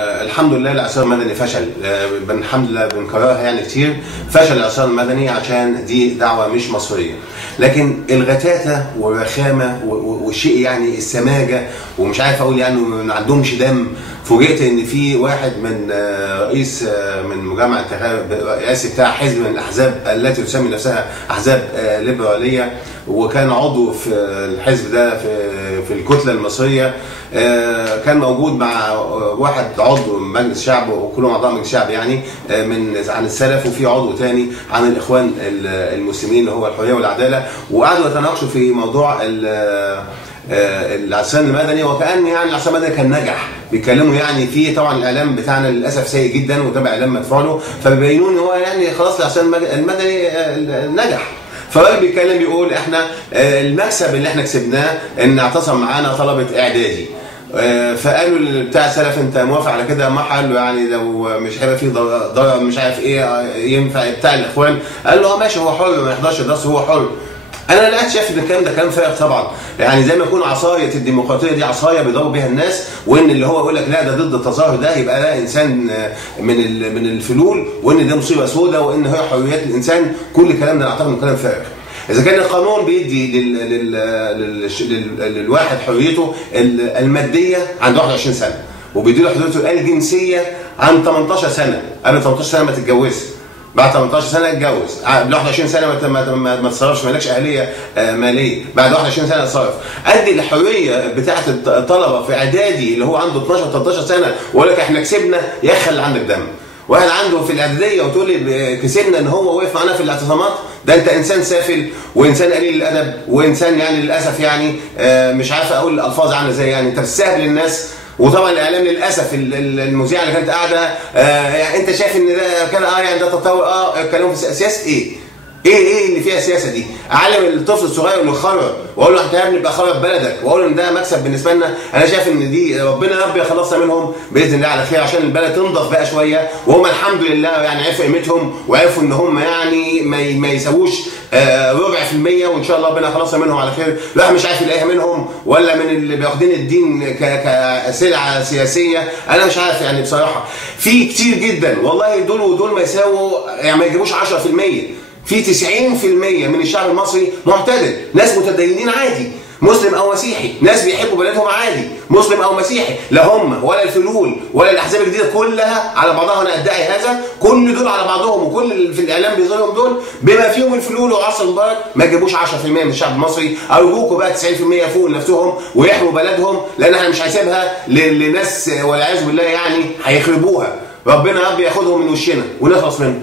الحمد لله العصيان المدني فشل. الحمد لله بنكررها يعني كتير. فشل العصيان المدني عشان دي دعوه مش مصريه، لكن الغتاتة والرخامه والشيء يعني السماجه ومش عارف اقول يعني ما عندهمش دم. فوجئت ان في واحد من رئيس من مجمع الرئاسي بتاع حزب من الاحزاب التي تسمي نفسها احزاب ليبراليه، وكان عضو في الحزب ده في الكتله المصريه، كان موجود مع واحد عضو من مجلس الشعب وكلهم اعضاء مجلس الشعب يعني عن السلف، وفي عضو ثاني عن الاخوان المسلمين اللي هو الحريه والعداله، وقعدوا يتناقشوا في موضوع العصيان المدني، وكأن يعني العصيان المدني كان نجح. بيتكلموا يعني فيه، طبعا الاعلام بتاعنا للاسف سيء جدا وتابع اعلام مدفوع له، فبيبينوا ان هو يعني خلاص العصيان المدني نجح. فالراجل بيتكلم بيقول احنا المكسب اللي احنا كسبناه ان اعتصم معانا طلبه اعدادي، فقالوا بتاع السلف انت موافق على كده؟ ما قال له يعني لو مش هيبقى فيه ضرر مش عارف ايه ينفع بتاع الاخوان؟ قال له ماشي هو حر، ما يحضرش الدرس هو حر. انا لا شايف ان الكلام ده كلام فارغ طبعا، يعني زي ما يكون عصايه الديمقراطيه دي عصايه بيضربوا بيها الناس، وان اللي هو يقول لك لا ده ضد التظاهر ده يبقى ده انسان من الفلول، وان ده مصيبه سوداء، وان هي حريات الانسان. كل الكلام ده اعتقد انه كلام فارغ. إذا كان القانون بيدي للواحد حريته المادية عند 21 سنة، وبيدي له حريته الجنسية عند 18 سنة، قبل 18 سنة ما تتجوزش، بعد 18 سنة اتجوز، قبل 21 سنة ما تصرفش، مالكش أهلية مالية، بعد 21 سنة اتصرف. أدي الحرية بتاعة الطلبة في إعدادي اللي هو عنده 12 13 سنة ويقول لك إحنا كسبنا، يا أخي اللي عندك دم. واحد عنده في الاعداديه وتقول لي كسبنا ان هو وقف معانا في الاعتصامات؟ ده انت انسان سافل وانسان قليل الادب وانسان يعني للاسف يعني مش عارف اقول الالفاظ عامله ازاي، يعني انت بتستهبل الناس. وطبعا الاعلام للاسف المذيعه اللي كانت قاعده يعني انت شايف ان ده كان يعني ده تطور كلام في سياسه ايه اللي فيها سياسه دي؟ اعلم الطفل الصغير انه يخرج واقول له انت يا ابني ابقى خرج بلدك، واقول له ان ده مكسب بالنسبه لنا. انا شايف ان دي ربنا يا رب يخلصنا منهم باذن الله على خير، عشان البلد تنضف بقى شويه، وهم الحمد لله يعني عرفوا قيمتهم وعرفوا ان هم يعني ما يساووش ربع في المية، وان شاء الله ربنا يخلصنا منهم على خير. الواحد مش عارف يلاقيها منهم ولا من اللي بياخدين الدين كسلعه سياسيه، انا مش عارف يعني بصراحه. في كتير جدا والله دول ودول ما يساووا يعني ما يجيبوش 10%. في 90% من الشعب المصري معتدل، ناس متدينين عادي، مسلم او مسيحي، ناس بيحبوا بلدهم عادي، مسلم او مسيحي، لا هم ولا الفلول ولا الاحزاب الجديده كلها على بعضها، انا ادعي هذا، كل دول على بعضهم وكل اللي في الاعلام بيظهرهم دول بما فيهم الفلول وعصر مبارك ما يجيبوش 10% من الشعب المصري. ارجوكوا بقى 90% يفوقوا لنفسهم ويحموا بلدهم، لان احنا مش هنسيبها لناس والعياذ بالله يعني هيخربوها. ربنا يا رب ياخدهم من وشنا ونخلص منهم.